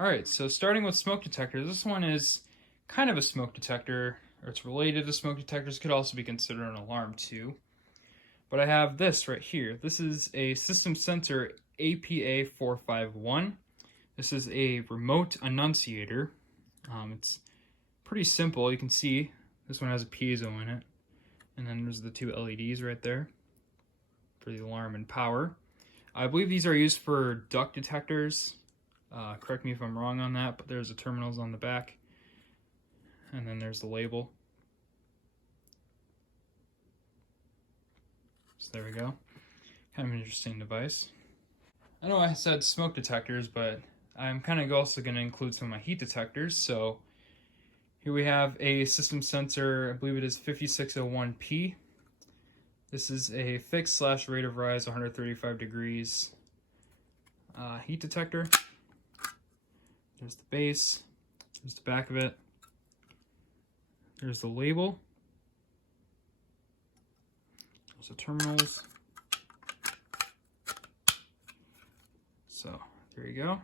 Alright, so starting with smoke detectors, this one is kind of a smoke detector, or it's related to smoke detectors, could also be considered an alarm too. But I have this right here. This is a system sensor APA451. This is a remote annunciator. It's pretty simple. You can see this one has a piezo in it. And then there's the two LEDs right there for the alarm and power. I believe these are used for duct detectors. Correct me if I'm wrong on that, but there's the terminals on the back. And then there's the label. So there we go. Kind of an interesting device. I know I said smoke detectors, but I'm kind of also going to include some of my heat detectors. So here we have a system sensor, I believe it is 5601P. This is a fixed / rate of rise 135 degrees heat detector. There's the base, there's the back of it, there's the label, there's the terminals. So there you go.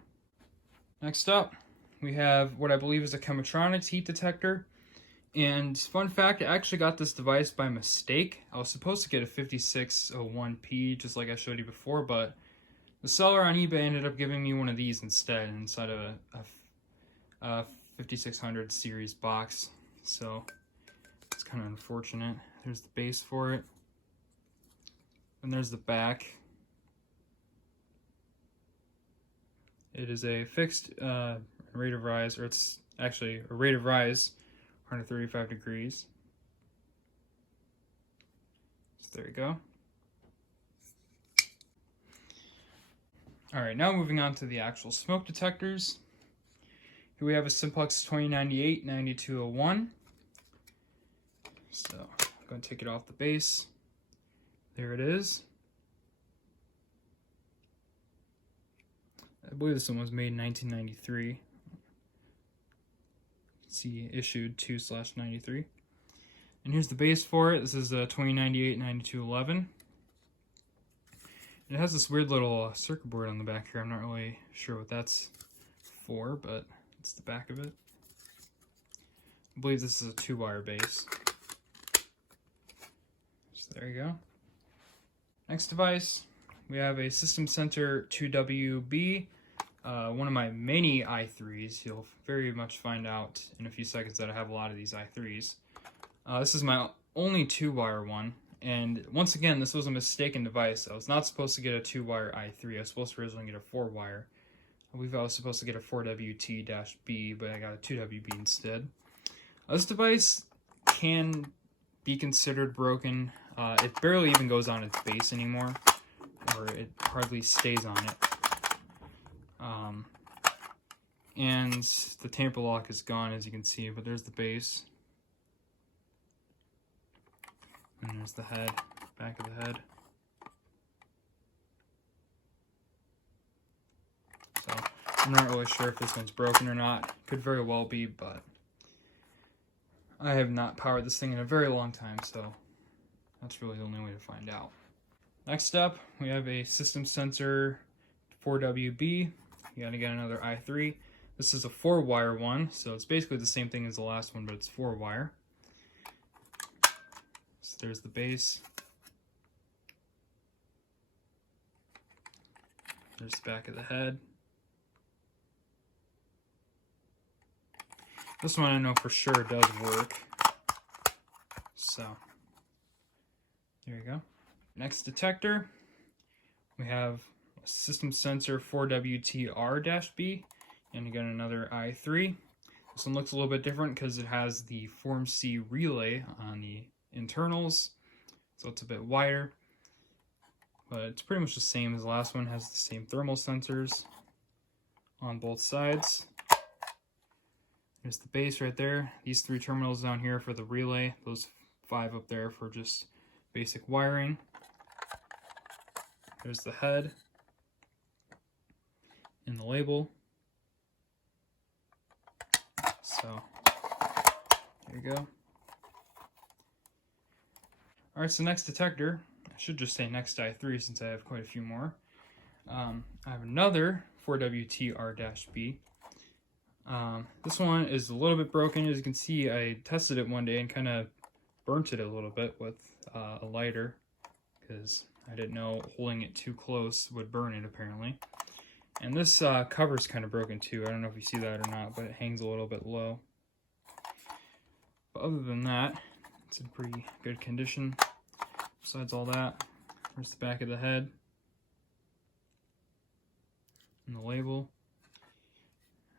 Next up, we have what I believe is a Chematronics heat detector. And fun fact, I actually got this device by mistake. I was supposed to get a 5601P, just like I showed you before, but the seller on eBay ended up giving me one of these instead, inside of a 5600 series box. So it's kind of unfortunate. There's the base for it. And there's the back. It is a fixed rate of rise, or it's actually a rate of rise, 135 degrees. So there you go. Alright, now moving on to the actual smoke detectors. Here we have a Simplex 2098-9201. So I'm going to take it off the base. There it is. I believe this one was made in 1993. See, issued 2/93. And here's the base for it. This is a 2098-9211. It has this weird little circuit board on the back here. I'm not really sure what that's for, but it's the back of it. I believe this is a 2-wire base. So there you go. Next device, we have a System Center 2WB. One of my many i3s. You'll very much find out in a few seconds that I have a lot of these i3s. This is my only 2-wire one, and once again, this was a mistaken device. I was not supposed to get a 2-wire i3. I was supposed to originally get a 4-wire. I believe I was supposed to get a 4WT-B, but I got a 2WB instead. This device can be considered broken. It barely even goes on its base anymore, or it hardly stays on it. And the tamper lock is gone, as you can see, but there's the base. And there's the head, back of the head. So I'm not really sure if this one's broken or not. Could very well be, but I have not powered this thing in a very long time, so that's really the only way to find out. Next up, we have a System Sensor 4WB. You gotta get another i3. This is a 4-wire one, so it's basically the same thing as the last one, but it's 4-wire. So there's the base. There's the back of the head. This one I know for sure does work. So there you go. Next detector, we have a System Sensor 4WTR-B, and again another i3. This one looks a little bit different because it has the Form C relay on the internals, so it's a bit wider, but it's pretty much the same as the last one. It has the same thermal sensors on both sides. There's the base right there. These 3 terminals down here for the relay, those 5 up there for just basic wiring. There's the head and the label. So there you go. Alright, so next detector, I should just say next i3 since I have quite a few more. I have another 4WTR-B. This one is a little bit broken. As you can see, I tested it one day and kind of burnt it a little bit with a lighter because I didn't know holding it too close would burn it apparently. And this cover's kind of broken too. I don't know if you see that or not, but it hangs a little bit low. But other than that, it's in pretty good condition. Besides all that, there's the back of the head and the label.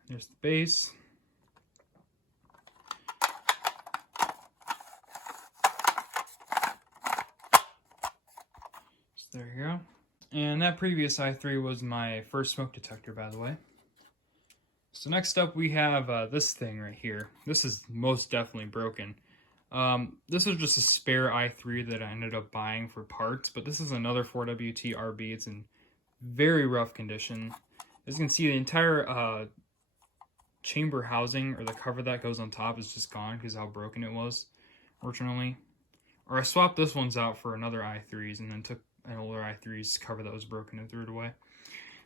There's the base. So there you go. And that previous i3 was my first smoke detector, by the way. So next up we have this thing right here. This is most definitely broken. This was just a spare i3 that I ended up buying for parts, but this is another 4WT RB. It's in very rough condition. As you can see, the entire chamber housing, or the cover that goes on top, is just gone because how broken it was originally. Or I swapped this one's out for another i3s and then took an older i3's cover that was broken and threw it away.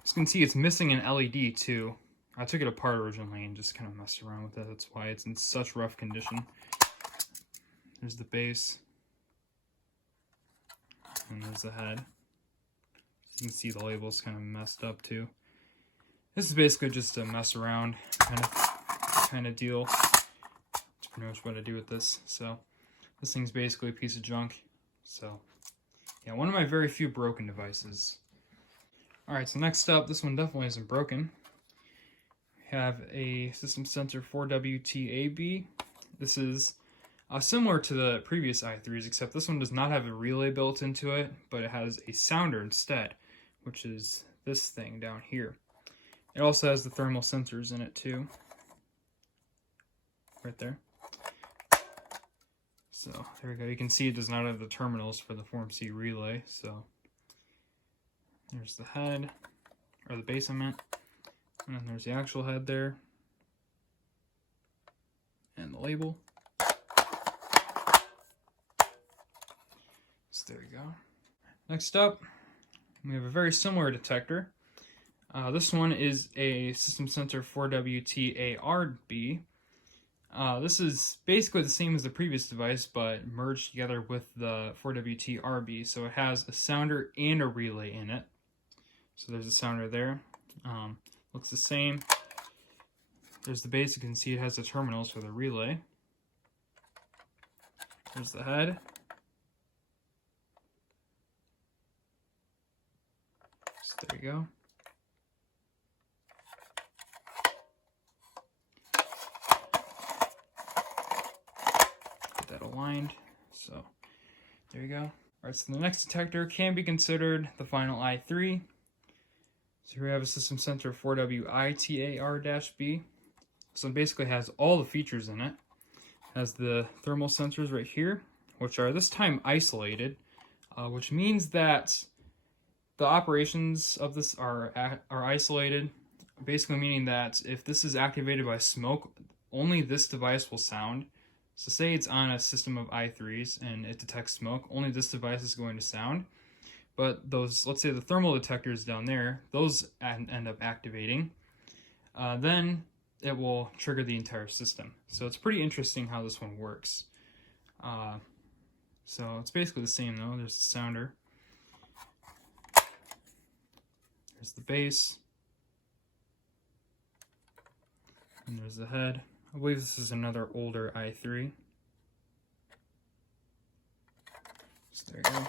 As you can see, it's missing an LED too. I took it apart originally and just kind of messed around with it. That's why it's in such rough condition. There's the base. And there's the head. As you can see, the label's kind of messed up too. This is basically just a mess around kind of deal. That's pretty much what I do with this. So this thing's basically a piece of junk. So yeah, one of my very few broken devices. Alright, so next up, this one definitely isn't broken. We have a system sensor 4WTAB. This is similar to the previous i3s, except this one does not have a relay built into it, but it has a sounder instead, which is this thing down here. It also has the thermal sensors in it too, right there. So there we go. You can see it does not have the terminals for the Form C relay. So there's the head, or the base I meant, and then there's the actual head there, and the label. So there you go. Next up, we have a very similar detector. This one is a system sensor 4WTARB. This is basically the same as the previous device, but merged together with the 4WTRB. So it has a sounder and a relay in it. So there's a sounder there. Looks the same. There's the base. You can see it has the terminals for the relay. There's the head. So there you go. Aligned. So there you go. Alright, so the next detector can be considered the final i3. So here we have a system sensor 4WITAR-B. So it basically has all the features in it. It has the thermal sensors right here, which are this time isolated, which means that the operations of this are isolated, basically meaning that if this is activated by smoke, only this device will sound. So say it's on a system of i3s and it detects smoke, only this device is going to sound. But those, let's say the thermal detectors down there, those end up activating. Then it will trigger the entire system. So it's pretty interesting how this one works. So it's basically the same though. There's the sounder. There's the base. And there's the head. I believe this is another older i3. So there you go.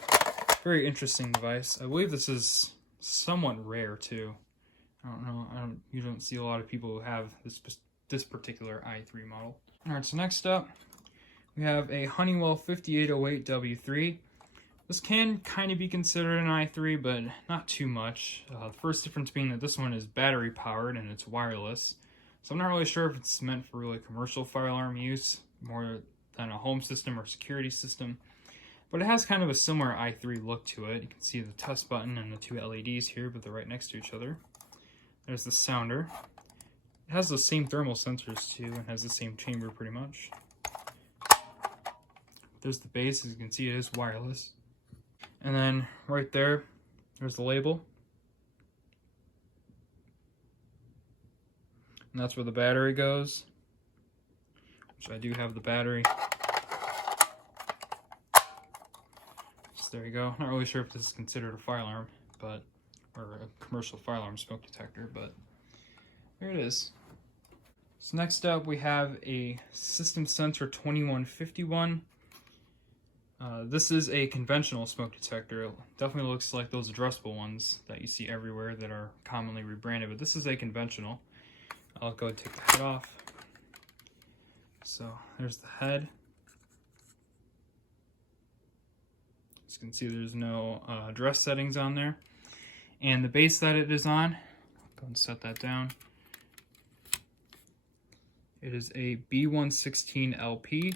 Very interesting device. I believe this is somewhat rare too. I don't know. You don't see a lot of people who have this particular i3 model. All right. So next up, we have a Honeywell 5808W3. This can kind of be considered an i3, but not too much. The first difference being that this one is battery powered and it's wireless. So I'm not really sure if it's meant for really commercial fire alarm use, more than a home system or security system. But it has kind of a similar i3 look to it. You can see the test button and the two LEDs here, but they're right next to each other. There's the sounder. It has the same thermal sensors too, and has the same chamber pretty much. There's the base. As you can see, it is wireless. And then right there, there's the label. And that's where the battery goes, which I do have the battery. So there you go. Not really sure if this is considered a fire alarm, or a commercial fire alarm smoke detector, but here it is. So next up we have a System Sensor 2151. This is a conventional smoke detector. It definitely looks like those addressable ones that you see everywhere that are commonly rebranded, but this is a conventional. I'll go and take the head off. So there's the head. As you can see, there's no address settings on there. And the base that it is on, I'll go and set that down. It is a B116LP.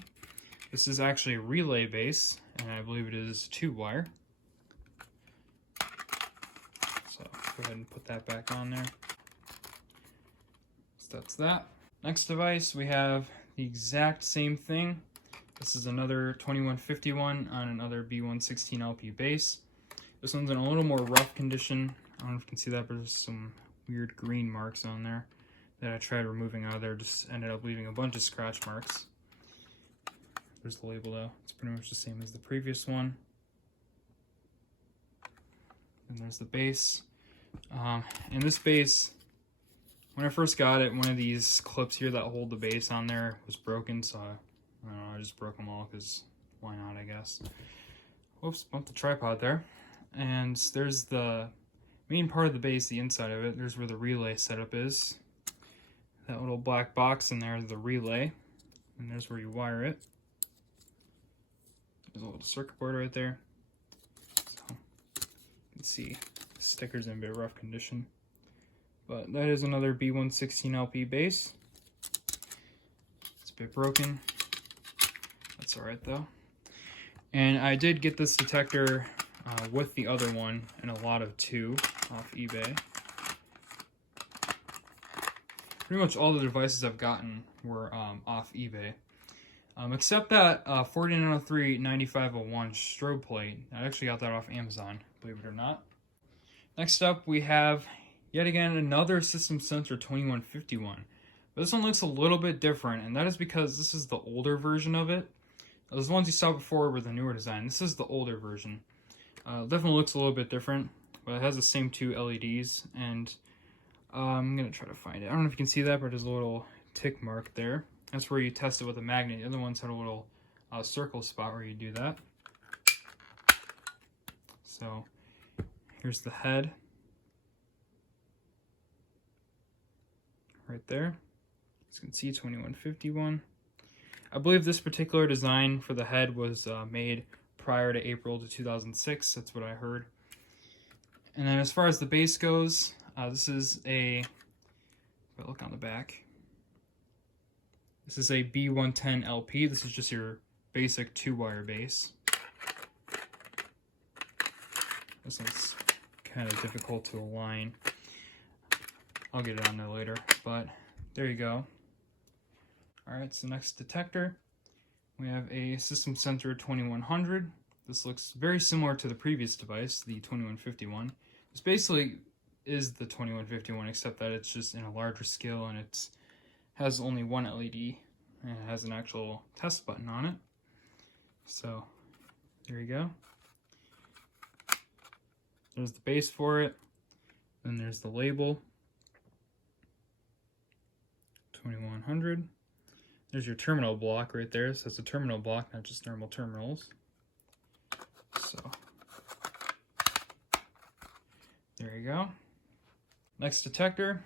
This is actually a relay base, and I believe it is 2-wire. So go ahead and put that back on there. So that's that. Next device, we have the exact same thing. This is another 2151 on another B116LP base. This one's in a little more rough condition. I don't know if you can see that, but there's some weird green marks on there that I tried removing out of there. Just ended up leaving a bunch of scratch marks. There's the label though. It's pretty much the same as the previous one. And there's the base. And this base, when I first got it, one of these clips here that hold the base on there was broken, so I don't know, I just broke them all because why not, I guess. Whoops, bumped the tripod there. And there's the main part of the base, the inside of it. There's where the relay setup is. That little black box in there is the relay, and there's where you wire it. There's a little circuit board right there. So you can see the sticker's in a bit rough condition. But that is another B116LP base. It's a bit broken. That's alright though. And I did get this detector with the other one in a lot of 2 off eBay. Pretty much all the devices I've gotten were off eBay. Except that 4903-9501 strobe plate. I actually got that off Amazon, believe it or not. Next up, we have yet again another System Sensor 2151. But this one looks a little bit different, and that is because this is the older version of it. Those ones you saw before were the newer design. This is the older version. Definitely looks a little bit different, but it has the same 2 LEDs, and I'm going to try to find it. I don't know if you can see that, but there's a little tick mark there. That's where you test it with a magnet. The other ones had a little circle spot where you do that. So here's the head. Right there. As you can see, 2151. I believe this particular design for the head was made prior to April to 2006. That's what I heard. And then as far as the base goes, this is a, if I look on the back, this is a B110LP. This is just your basic 2-wire base. This one's kind of difficult to align. I'll get it on there later, but there you go. Alright, so next detector, we have a System Sensor 2100. This looks very similar to the previous device, the 2151. This basically is the 2151, except that it's just in a larger scale and it has only 1 LED and it has an actual test button on it. So there you go. There's the base for it. Then there's the label. 2100. There's your terminal block right there. So it's a terminal block, not just normal terminals. So there you go. Next detector,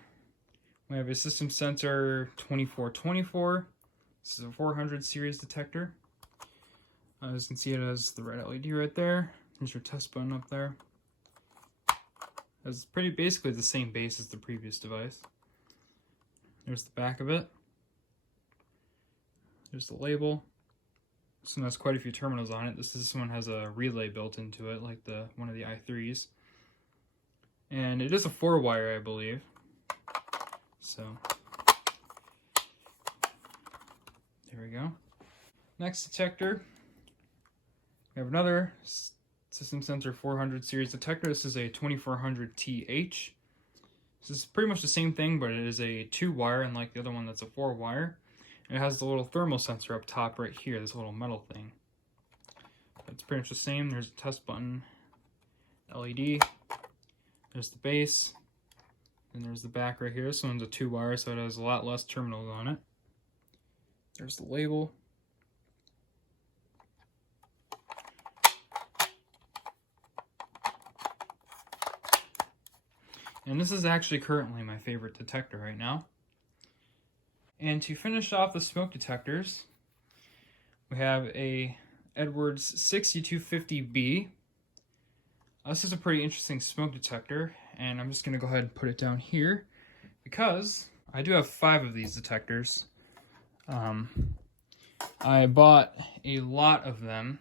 we have a System Sensor 2424. This is a 400 series detector. As you can see, it has the red LED right there. There's your test button up there. It's pretty basically the same base as the previous device. There's the back of it. There's the label. This one has quite a few terminals on it. This one has a relay built into it, like one of the i3s. And it is a 4-wire, I believe. So there we go. Next detector, we have another System Sensor 400 series detector. This is a 2400 TH. This is pretty much the same thing, but it is a 2-wire, unlike the other one that's a 4-wire. And it has the little thermal sensor up top right here, this little metal thing. It's pretty much the same. There's a test button, LED. There's the base. And there's the back right here. This one's a 2-wire, so it has a lot less terminals on it. There's the label. And this is actually currently my favorite detector right now. And to finish off the smoke detectors, we have a Edwards 6250B. This is a pretty interesting smoke detector, and I'm just going to go ahead and put it down here because I do have 5 of these detectors. I bought a lot of them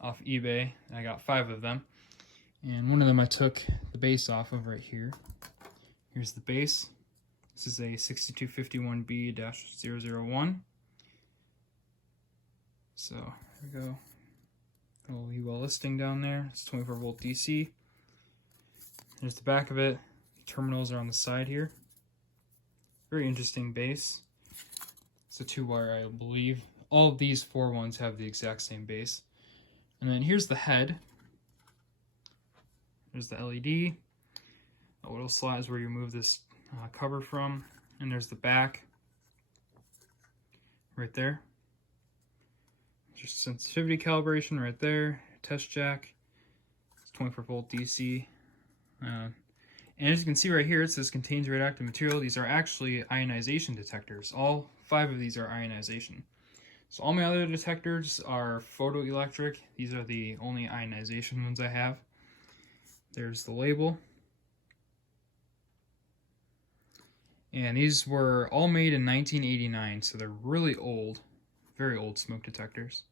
off eBay. I got 5 of them, and one of them I took the base off of right here. Here's the base. This is a 6251B-001. So there we go. A little UL listing down there. It's 24 volt DC. There's the back of it. The terminals are on the side here. Very interesting base. It's a 2-wire, I believe. All of these 4 ones have the exact same base. And then here's the head. There's the LED. A little slot is where you move this cover from. And there's the back. Right there. Just sensitivity calibration right there. Test jack. It's 24 volt DC. And as you can see right here, it says contains radioactive material. These are actually ionization detectors. All 5 of these are ionization. So all my other detectors are photoelectric. These are the only ionization ones I have. There's the label. And these were all made in 1989, so they're really old. Very old smoke detectors.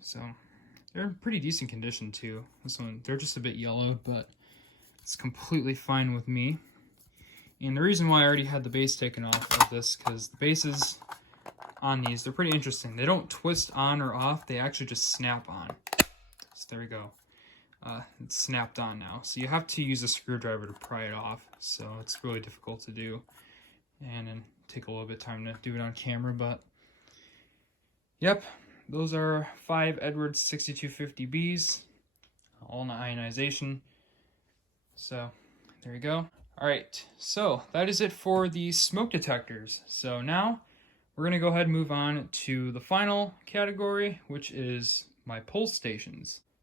So they're in pretty decent condition too. This one, they're just a bit yellowed, but it's completely fine with me. And the reason why I already had the base taken off of this, because the bases on these, they're pretty interesting. They don't twist on or off, they actually just snap on. So there we go. It's snapped on now. So you have to use a screwdriver to pry it off. So it's really difficult to do. And then take a little bit of time to do it on camera, but yep, those are 5 Edwards 6250Bs, all in ionization. So there you go. Alright, so that is it for the smoke detectors. So now we're going to go ahead and move on to the final category, which is my pulse stations.